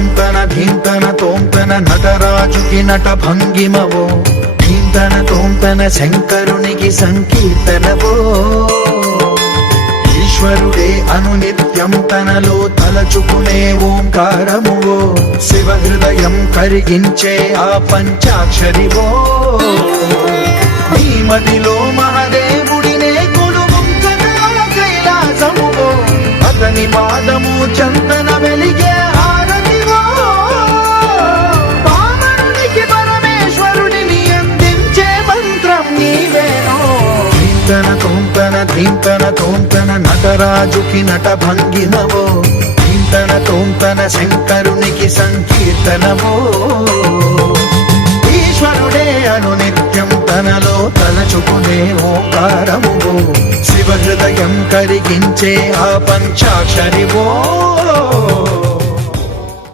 తోంతన ధీంతన తోంతన నటరాజుకి నట భంగిమవో, ధీంతన తోంతన శంకరునికి సంకీర్తనవో. ఈశ్వరుడే అనునిత్యం తనలో తలచుకునే ఓంకారమువో, శివ హృదయం కరిగించే ఆ పంచాక్షరివో. నీ మదిలో మహాదేవుడినే కొలువుంచగా కైలాసమువో, అతని పాదము చందన వెలిగే హారతివో. వామనునికి పరమేశ్వరుడిని అందించే మంత్రం నీవేనో. ధీంతన తోంతన ధీంతన తోంతన నటరాజుకి నట భంగిమవో, ధీంతన తోంతన శంకరునికి సంకీర్తనవో. ఈశ్వరుడే అనునిత్యం తనలో తలచుకునే ఓంకారమువో, శివ హృదయం కరిగించే ఆ పంచాక్షరివో.